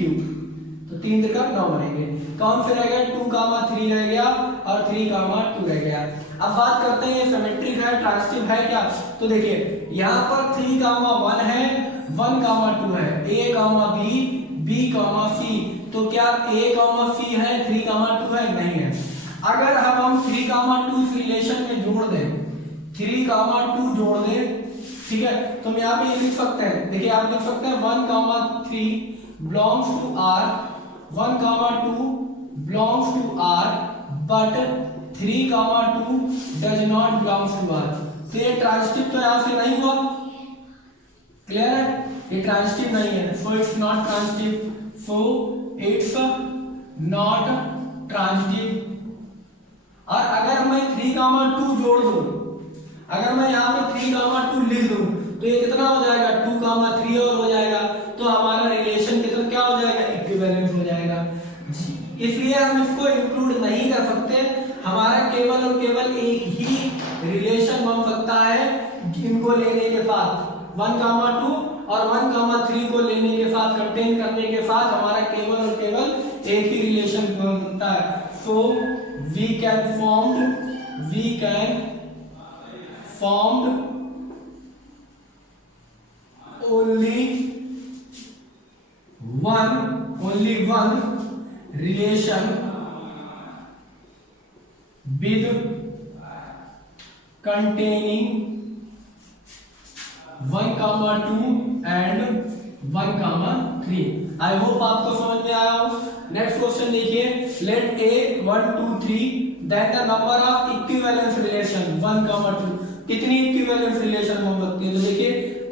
तो 3 3 9 बनेंगे. कौन से रह गए? 2, 3 रह गया और 3, 2 रह गया. अब बात करते हैं सिमेट्रिक है ट्रांजिटिव है क्या? तो देखिए यहाँ पर 3, 1 है, 1, 2 है, a, b, b, c. तो क्या a, c है, 3, 2 है? नहीं है. अगर हम 3, 2 इस रिलेशन में जोड़ दें, 3, 2 जोड़ दें, ठीक है, तो हम यहाँ पे ये लिख सकते हैं. देखिए आप लिख सकते हैं 1, 3 belongs to r, 1, 2 belongs to r, but 3, 2 does not belongs to r. तो ये ट्रांजिटिव तो यहाँ से नहीं हुआ. क्लियर है? ये ट्रांजिटिव नहीं है. So it's not transitive. So it's not transitive. और अगर मैं 3, 2 जोड़ दूं, अगर मैं यहाँ पे 3, 2 लिख दूं तो ये कितना हो जाएगा? 2, 3 और हो जाएगा. तो हमारा रिलेशन कितना क्या हो जाएगा? इक्विवेलेंस हो जाएगा. इसलिए हम इसको इंक्लूड नहीं कर सकते. हमारा केवल और केवल एक ही रिलेशन बन सकता है इनको लेने के साथ. 1, 2 और 1, 3 को लेने के साथ, कंटेन करने के साथ हमारा केवल और केवल एक ही रिलेशन बन सकता है. So we can formed only one relation with containing 1, 2 and 1, 3. I hope आपको समझ में आया हो. नेक्स्ट क्वेश्चन देखिए. Let a 1, 2, 3 then the number of equivalence relation 1, 2. कितनी इक्विवेलेंस रिलेशन हो सकती है? तो देखिए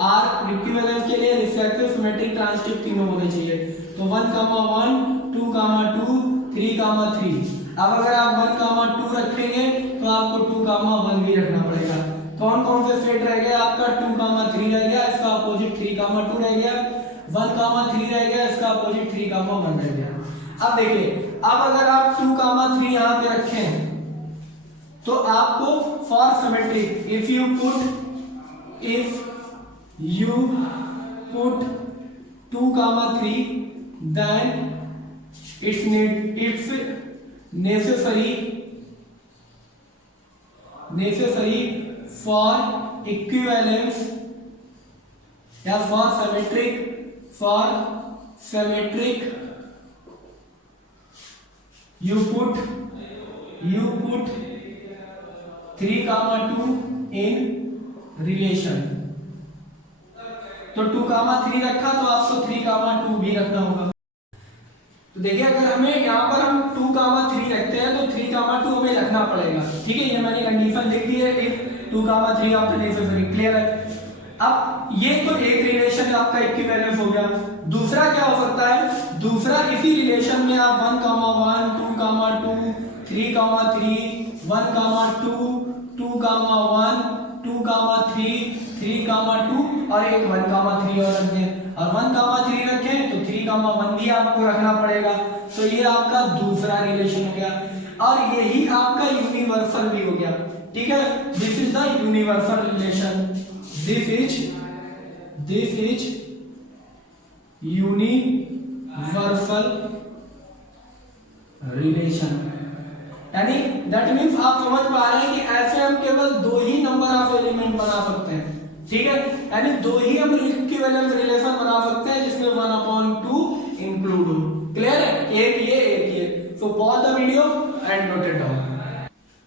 r इक्विवेलेंस के लिए रिफ्लेक्सिव, सिमेट्रिक, ट्रांजिटिव तीनों होने चाहिए. तो 1, 1, 2, 2, 3, 3. अब अगर आप 1, 2 रखेंगे तो आपको 2, 1 भी रखना पड़ेगा. कौन कौन से सेट रह गया आपका? 2, 3 रह गया, इसका अपोजिट 3, 2 रह गया. 1, 3 रह गया, इसका अपोजिट 3, 1 रह गया. अब देखिए अब अगर आप 2, 3 यहाँ पे रखें तो आपको for symmetric if you put 2, 3 then it's necessary for equivalence या for symmetric you put 3, 2 in relation. तो 2, 3 रखा तो आपको 3, 2 भी रखना होगा. तो देखिए अगर हमें यहाँ पर हम 2, 3 रखते हैं तो 3, 2 हमें रखना पड़ेगा. ठीक है, ये मैंने कंडीशन लिख दी है. इफ 2, 3 आपका नेसेसरी. क्लियर है? अब ये तो एक रिलेशन आपका इक्विवेलेंस हो गया. दूसरा क्या हो सकता है? दूसरा इसी रिलेशन में आप 1, 1, 2, 2, 3, 3, 1, 2, 2, 1, 2, 3, 3, 2 और एक 1, 3 और रख दें, और 1, 3 रखें तो 3, 1 भी आपको रखना पड़ेगा। तो ये आपका दूसरा रिलेशन हो गया और यही आपका यूनिवर्सल भी हो गया। ठीक है, this is the universal relation, this is universal relation. यानी दैट मीन्स आप समझ पा रहे हैं कि ऐसे हम केवल 2 ही नंबर ऑफ एलिमेंट बना सकते हैं। ठीक है, यानी 2 ही हम इक्विवेलेंस रिलेशन बना सकते हैं जिसमें 1/2 इंक्लूड हो। क्लियर है, एक ये। सो pause the video and note it down.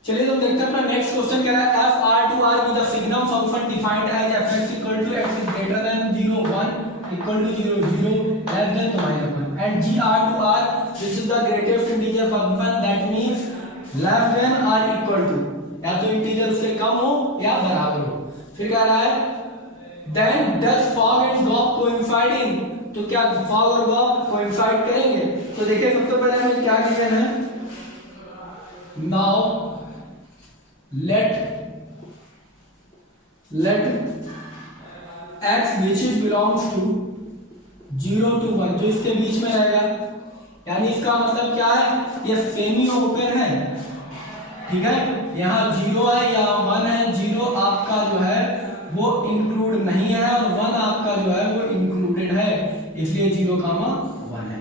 चलिए तो देखते हैं अपना नेक्स्ट क्वेश्चन कह रहा है f r to r with a signum function defined as fx equal to x is greater than 0 1 equal to 0 0 less than to minus 1 and g r to r which is the greatest integer function that means less than or equal to, या तो integer से कम हो या बराबर हो। फिर कह रहा है then does fog and gawk coinciding, तो क्या fog और gawk coincide करेंगे? तो देखिए सबसे पहले हमें क्या गिवन है, now let x which is belongs to 0 to 1 जो इसके बीच में रहेगा, यानी इसका मतलब क्या है, ये सेमी ओपन है। ठीक है, यहाँ 0 है यहाँ 1 है, 0 आपका जो है वो इंक्लूड नहीं है और 1 आपका जो है वो इंक्लूडेड है, इसलिए 0, 1 है।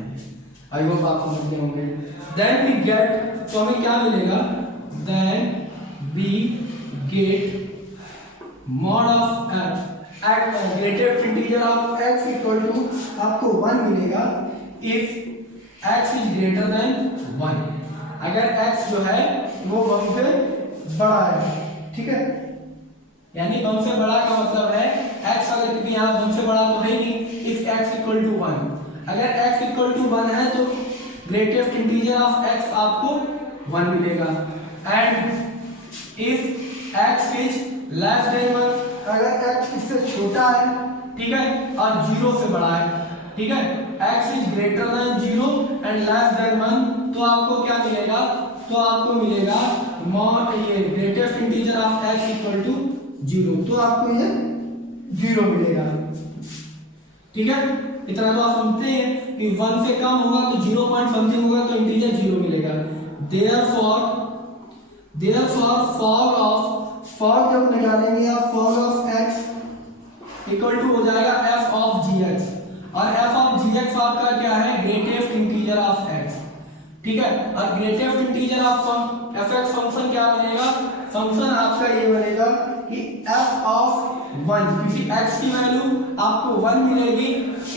आई होप आप समझते होंगे। देन वी गेट, तो हमें क्या मिलेगा, then we get mod of greatest integer of x equal to आपको 1 मिलेगा if x is greater than 1, अगर x जो है वो 1 से बड़ा है। ठीक है, यानी 1 से बड़ा का मतलब है x अगर, क्योंकि यहाँ 1 से बड़ा तो है नहीं, if x equal to 1, अगर x equal to 1 है तो greatest integer of x आपको 1 मिलेगा। and if x is less than 1, अगर x इससे छोटा है, ठीक है, और 0 से बड़ा है, ठीक है, x is greater than 0 and less than 1, तो आपको क्या मिलेगा, तो आपको मिलेगा ये greatest integer of x equal to 0, तो आपको ये 0 मिलेगा। ठीक है, इतना तो आप समझते हैं कि 1 से कम होगा तो 0 पॉइंट समथिंग होगा तो इंटीजर 0 मिलेगा। therefore फॉग जब निकालेंगे आप, fog of x equal to हो जाएगा f ऑफ gx, और f ऑफ gx आपका क्या है, ग्रेटेस्ट इंटीजर ऑफ x। ठीक है, और greatest integer of fx function क्या बनेगा, फंक्शन आपका ये बनेगा कि f ऑफ 1, क्योंकि x की वैल्यू आपको 1 मिलेगी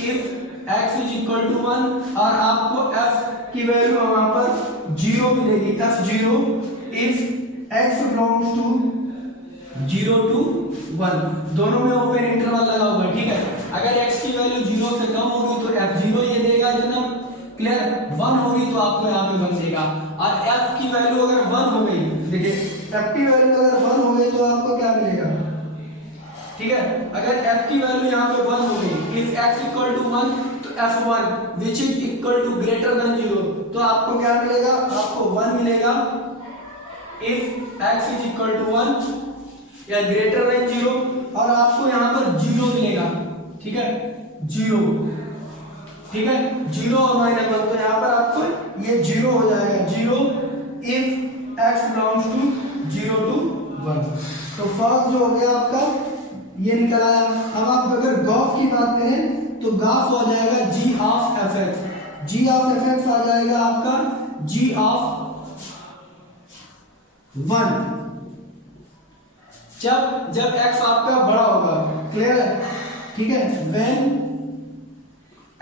if x is equal to 1, और आपको f की वैल्यू वहां पर 0 मिलेगी, f0 if x belongs to 0 to 1, दोनों में ओपन इंटरवल लगा हुआ है। ठीक है, अगर x की वैल्यू 0 से कम होगी तो f0 ये देगा जनाब, क्लियर, 1 होगी तो आपको यहाँ पे 1 देगा, और f की वैल्यू अगर 1 हो गई, देखिए f की वैल्यू अगर 1 हो गई तो आपको क्या मिलेगा। ठीक है, अगर f की वैल्यू यहाँ पे 1 हो गई, if x equal to 1 तो f1 which is equal to greater than 0, तो आपको क्या मिलेगा, आपको 1 मिलेगा if x is equal to 1 या ग्रेटर देन 0, और आपको यहाँ पर 0 मिलेगा। ठीक है, 0, ठीक है, 0 और -1, तो यहाँ पर आपको ये 0 हो जाएगा, 0 if x belongs to 0 to 1। तो फॉग जो हो गया आपका ये निकल आया। अब आप अगर गॉफ की बात करें तो गॉफ हो जाएगा g of fx, g of fx आ जाएगा आपका g ऑफ 1, जब x आपका बड़ा होगा, क्लियर है। ठीक है, when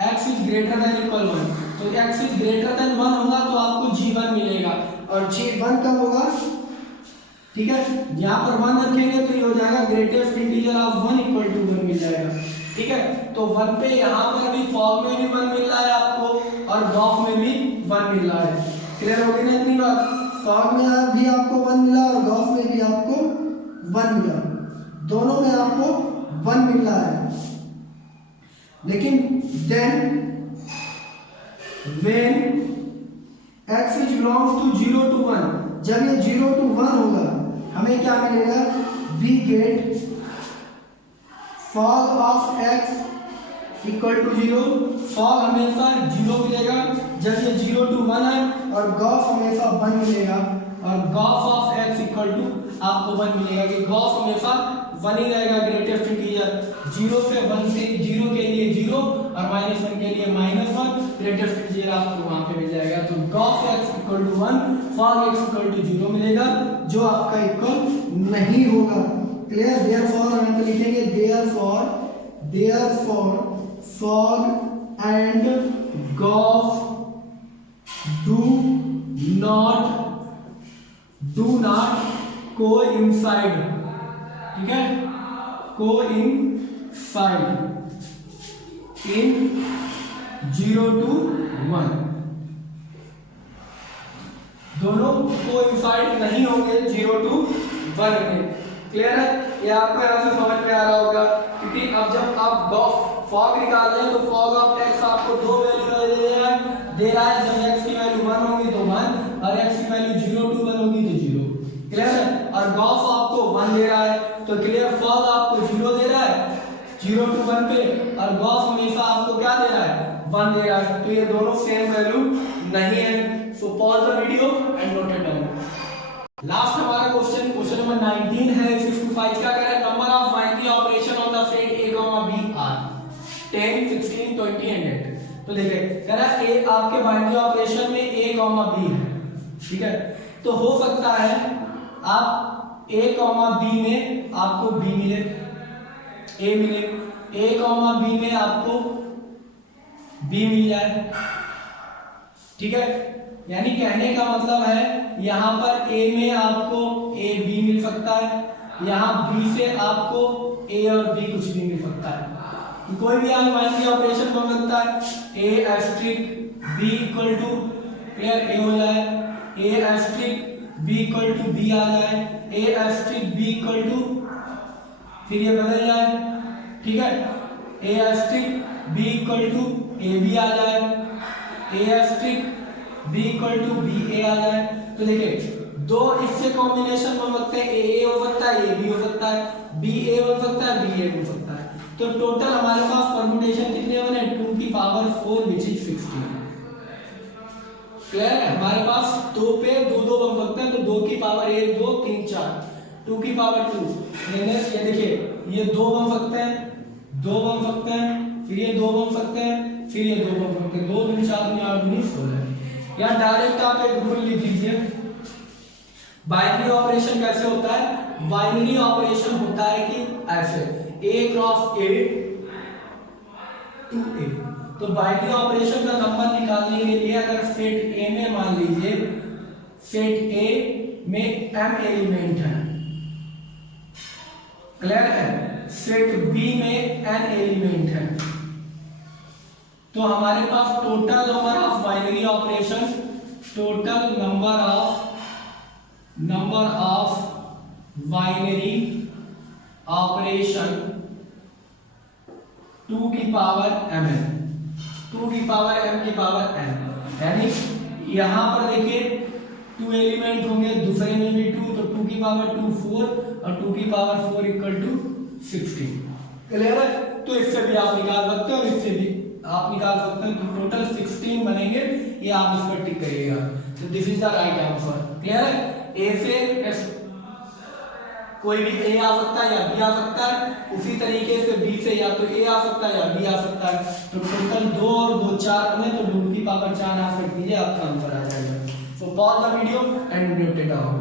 x is greater than equal 1, तो x is greater than 1 होगा तो आपको g1 मिलेगा, और g1 कब होगा, ठीक है, यहाँ पर 1 रखेंगे तो ये हो जाएगा greatest integer of 1 equal to 1 मिल जाएगा। ठीक है, तो 1 पे यहाँ पर भी फॉग में भी 1 मिल रहा है आपको, और गॉफ में भी 1 मिल रहा है। क्लियर हो गई ना इतनी बात, फॉग में भी आपको 1 मिला और गॉफ में भी आपको 1 मिला, दोनों में आपको 1 मिल रहा है। लेकिन then when x is belongs to 0 to 1, जब ये 0 to 1 होगा हमें क्या मिलेगा, we get fog of x equal to 0, fog हमेशा 0 मिलेगा जब ये 0 to 1 है, और गॉफ हमेशा 1 मिलेगा, और gof of x equal to आपको 1 मिलेगा कि गॉफ हमेशा 1 ही रहेगा, ग्रेटेस्ट इंटीजर 0 से 1 से 0 के लिए 0 और -1 के लिए -1, ग्रेटेस्ट इंटीजर आपको वहां पे मिल जाएगा। तो gof x equal to 1, fog x equal to 0 मिलेगा, जो आपका इक्वल नहीं होगा। क्लियर? देयरफॉर हम यहाँ पे लिखेंगे therefore fog and gof do not coincide, ठीक है, कोइंसाइड इन 0 to 1, दोनों कोइंसाइड नहीं होंगे 0 to 1 में। क्लियर है? ये आपको यहाँ से समझ में आ रहा होगा, क्योंकि अब जब आप गॉफ फॉग निकाल रहे हैं तो फॉग ऑफ x आपको दो वैल्यू दे रहा है, जब x की वैल्यू 1 होगी तो 1 और x की वैल्यू 0 to 1 होगी तो 0। क्लियर है? और गॉफ आपको 1 दे रहा है, तो क्लियर फॉग आपको 0 दे रहा है 0 to 1 पे, और गॉफ हमेशा आपको क्या दे रहा है, 1 दे रहा है, तो ये दोनों सेम वैल्यू नहीं है। So pause the video and note it down. Last हमारा क्वेश्चन नंबर 19 है 625 का, कह रहा है number of binary operation on the set a, b are 10, 16, 20 and 8। तो देखिए कह रहा है a आपके बाइनरी ऑपरेशन में a, b है, ठीक है, तो हो सकता है आप a, b में आपको b मिले, a मिले, a, b में आपको b मिल जाए, ठीक है, यानी कहने का मतलब है यहाँ पर a में आपको a b मिल सकता है, यहाँ b से आपको a और b कुछ भी मिल सकता है, कोई भी आप बाइनरी ऑपरेशन बन सकता है, a asterisk b equal to, clear, a हो जाए, a asterisk b equal to b आ जाए, a asterisk b equal to, फिर ये बदल जाए, ठीक है, a asterisk b equal to a b आ जाए, a asterisk b equal to b a आ जाए। तो देखिए दो इससे कॉम्बिनेशन बन सकते हैं, a हो सकता है, a b हो सकता है, b a हो सकता है, b a हो सकता है। तो टोटल हमारे पास परम्यूटेशन कितने बने, 2 की पावर 4 विच इज 16। क्लियर है? हमारे पास 2 पे 2 बन सकते हैं, तो 2 की पावर 1 2 3 4, 2 की पावर 2, ये देखिए ये 2 बन सकते हैं, 2 बन सकते हैं, फिर ये 2 बन सकते हैं, फिर ये 2 बन सकते हैं, 2 3 4 8 9 16। या डायरेक्ट आप एक रूल लिख दीजिए। बाइनरी ऑपरेशन कैसे होता है, बाइनरी ऑपरेशन होता है कि ऐसे a cross a to a। तो बाइनरी ऑपरेशन का नंबर निकालने के लिए अगर सेट a में मान लीजिए सेट a में m एलिमेंट है, क्लियर है, सेट b में n एलिमेंट है, तो हमारे पास total number of binary operation, total number of binary operation 2 की पावर m है, 2 की पावर m की पावर n, यानी यहां पर देखिए 2 एलिमेंट होंगे, दूसरे में भी 2, तो 2 की पावर 2 4 और 2 की पावर 4 इक्वल टू 16। क्लियर है? तो इससे भी आप निकाल सकते हैं और इससे भी आप निकाल सकते हैं, तो टोटल 16 बनेंगे, ये आप इस पर टिक करिएगा। तो this is the right answer. Clear है? ए से कोई भी a आ सकता है या b आ सकता है, उसी तरीके से b से या तो a आ सकता है या b आ सकता है। तो टोटल 2 और 2 4 में, तो 2 की पावर 4 आप रख दीजिए, आपका आंसर आ जाएगा। सो pause the video and note it down.